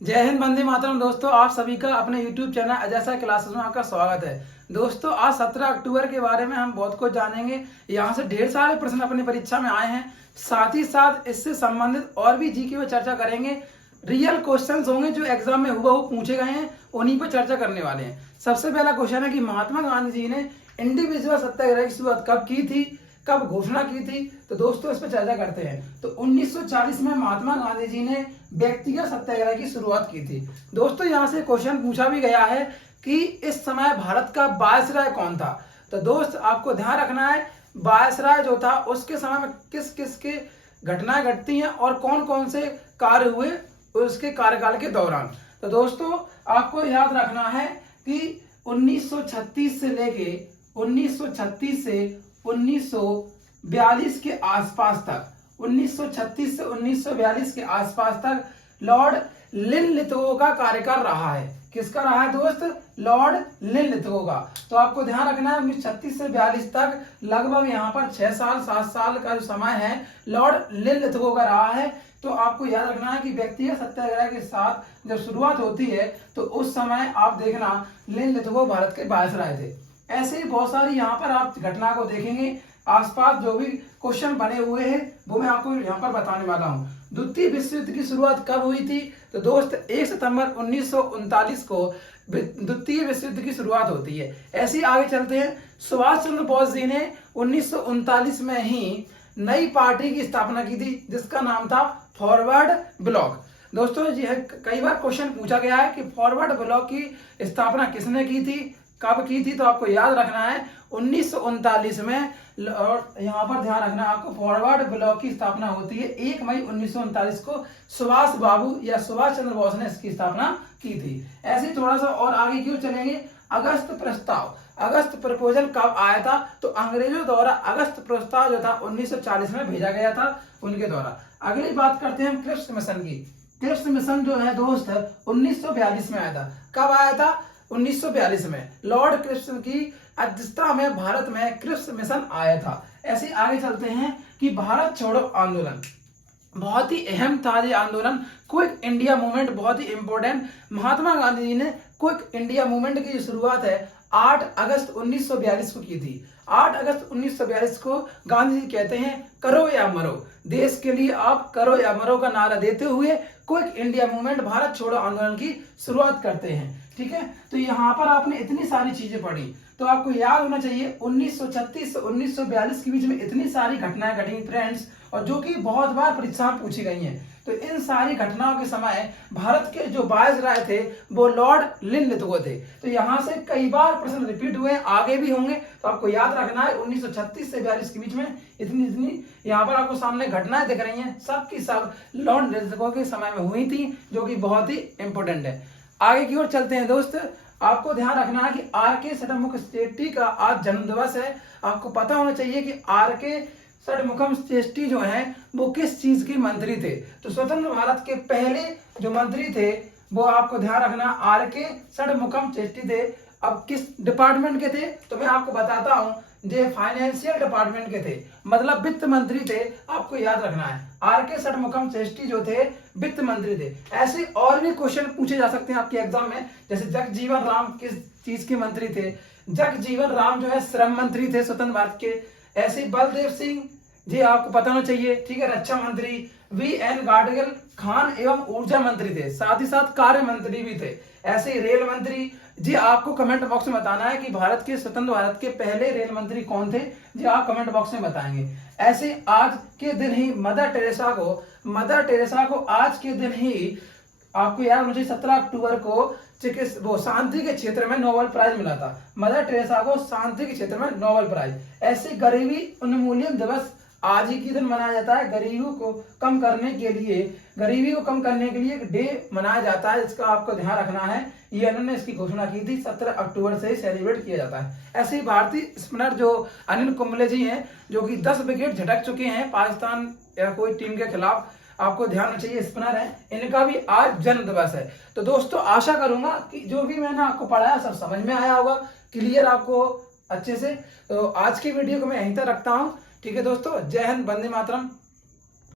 जय हिंद, वंदे मातरम। दोस्तों, आप सभी का अपने YouTube चैनल अजय क्लासेस में आपका स्वागत है। दोस्तों, आज 17 अक्टूबर के बारे में हम बहुत कुछ जानेंगे। यहाँ से ढेर सारे प्रश्न अपनी परीक्षा में आए हैं। साथ ही साथ इससे संबंधित और भी जीके पर चर्चा करेंगे। रियल क्वेश्चंस होंगे जो एग्जाम में हुबहू पूछे गए हैं, उन्हीं पर चर्चा करने वाले हैं। सबसे पहला क्वेश्चन है कि महात्मा गांधी जी ने इंडिविजुअल सत्याग्रह की शुरुआत कब की थी, कब घोषणा की थी। तो दोस्तों, इस पर चर्चा करते हैं। तो 1940 में महात्मा गांधी जी ने व्यक्तिगत सत्याग्रह की शुरुआत की थी। दोस्तों, यहाँ से क्वेश्चन पूछा भी गया है कि इस समय भारत का वायसराय कौन था। तो दोस्त, आपको ध्यान रखना है वायसराय जो था उसके समय में किस किस की घटनाएं घटती हैं और कौन कौन से कार्य हुए उसके कार्यकाल के दौरान। तो दोस्तों, आपको याद रखना है कि 1936 से लेके 1936 से 1942 के आसपास तक 1936 से 1942 के आसपास तक लॉर्ड लिनलिथगो का कार्यकाल रहा है। किसका रहा है दोस्त? लॉर्ड लिनलिथगो का। तो आपको ध्यान रखना है 1936 से 42 तक लगभग यहाँ पर 6 साल 7 साल का जो समय है लॉर्ड लिनलिथगो का रहा है। तो आपको याद रखना है कि व्यक्तिगत सत्याग्रह के साथ जब शुरुआत होती है तो उस समय आप देखना लिनलिथगो भारत के वायसराय थे। ऐसे ही बहुत सारी यहाँ पर आप घटना को देखेंगे। आसपास जो भी क्वेश्चन बने हुए हैं वो मैं आपको यहाँ पर बताने वाला हूँ। द्वितीय विश्व युद्ध की शुरुआत कब हुई थी? तो दोस्त, 1 सितंबर 1939 को द्वितीय विश्व युद्ध की शुरुआत होती है। ऐसे ही आगे चलते हैं। सुभाष चंद्र बोस जी ने 1939 में ही नई पार्टी की स्थापना की थी जिसका नाम था फॉरवर्ड ब्लॉक। दोस्तों, यह कई बार क्वेश्चन पूछा गया है कि फॉरवर्ड ब्लॉक की स्थापना किसने की थी, कब की थी। तो आपको याद रखना है 1939 में। और यहाँ पर ध्यान रखना है आपको, फॉरवर्ड ब्लॉक की स्थापना होती है 1 मई 1939 को। सुभाष बाबू या सुभाष चंद्र बोस ने इसकी स्थापना की थी। ऐसे थोड़ा सा और आगे क्यों चलेंगे। अगस्त प्रस्ताव, अगस्त प्रपोजल कब आया था? तो अंग्रेजों द्वारा अगस्त प्रस्ताव जो था 1940 में भेजा गया था उनके द्वारा। अगली बात करते हैं हम क्रिप्स मिशन की। क्रिप्स मिशन जो है दोस्त 1942 में आया था। कब आया था? 1942 में लॉर्ड क्रिप्स की अध्यक्षता में भारत में क्रिप्स मिशन आया था। ऐसे आगे चलते हैं कि भारत छोड़ो आंदोलन बहुत ही अहम था। ये आंदोलन क्विक इंडिया मूवमेंट बहुत ही इंपॉर्टेंट। महात्मा गांधी जी ने क्विक इंडिया मूवमेंट की जो शुरुआत है 8 अगस्त 1942 को की थी। 8 अगस्त 1942 को गांधी जी कहते हैं करो या मरो, देश के लिए आप करो या मरो का नारा देते हुए क्विक इंडिया मूवमेंट भारत छोड़ो आंदोलन की शुरुआत करते हैं। ठीक है, तो यहाँ पर आपने इतनी सारी चीजें पढ़ी तो आपको याद होना चाहिए 1936 से 1942 के बीच में इतनी सारी घटनाएं घटी फ्रेंड्स, और जो कि बहुत बार परीक्षा में पूछी गई हैं। तो इन सारी घटनाओं के समय भारत के जो वायसराय थे वो लॉर्ड लिनलिथगो थे। तो यहाँ से कई बार प्रश्न रिपीट हुए, आगे भी होंगे। तो आपको याद रखना है 1936 से 42 के बीच में इतनी इतनी यहाँ पर आपको सामने घटनाएं दिख रही हैं, सब की सब लॉर्ड लिनलिथगो के समय में हुई थी, जो कि बहुत ही इंपोर्टेंट है। आगे की ओर चलते हैं दोस्त। आपको ध्यान रखना है कि आर.के. षणमुखम शेट्टी का आज जन्म दिवस है। आपको पता होना चाहिए कि आर.के. षणमुखम शेट्टी जो है वो किस चीज के मंत्री थे। तो स्वतंत्र भारत के पहले जो मंत्री थे वो आपको ध्यान रखना आर.के. षणमुखम शेट्टी थे। अब किस डिपार्टमेंट के थे? तो मैं आपको बताता हूं, ये फाइनेंशियल डिपार्टमेंट के थे, मतलब वित्त मंत्री थे। आपको याद रखना है आर.के. षणमुखम शेट्टी जो थे वित्त मंत्री थे। ऐसे और भी क्वेश्चन पूछे जा सकते हैं आपके एग्जाम में, जैसे जगजीवन राम किस चीज के मंत्री थे? जगजीवन राम जो है श्रम मंत्री थे स्वतंत्र भारत के। ऐसे बलदेव सिंह जी आपको पता होना चाहिए, ठीक है, रक्षा मंत्री। वी.एन. गाडगिल खान एवं ऊर्जा मंत्री थे, साथ ही साथ कार्य मंत्री भी थे। ऐसे ही रेल मंत्री जी आपको कमेंट बॉक्स में बताना है कि भारत के स्वतंत्र भारत के पहले रेल मंत्री कौन थे, जी आप कमेंट बॉक्स में बताएंगे। ऐसे आज के दिन ही मदर टेरेसा को आज के दिन ही आपको याद मुझे 17 अक्टूबर को शांति के क्षेत्र में नोबेल प्राइज मिला था। मदर टेरेसा को शांति के क्षेत्र में नोबेल प्राइज। ऐसे गरीबी उन्मूलन दिवस आज ही के दिन मनाया जाता है। गरीबी को कम करने के लिए एक डे मनाया जाता है, इसका आपको ध्यान रखना है। ये उन्होंने इसकी घोषणा की थी, 17 अक्टूबर से ही सेलिब्रेट किया जाता है। ऐसे ही भारतीय स्पिनर जो अनिल कुंबले जी हैं, जो कि 10 विकेट झटक चुके हैं पाकिस्तान या कोई टीम के खिलाफ, आपको ध्यान रखना चाहिए, स्पिनर है, इनका भी आज जन्म दिवस है। तो दोस्तों, आशा करूंगा कि जो भी मैंने आपको पढ़ाया सब समझ में आया होगा, क्लियर आपको अच्छे से। तो आज की वीडियो को मैं यहीं तक रखता हूँ। ठीक है दोस्तों, जय हिंद, वंदे मातरम।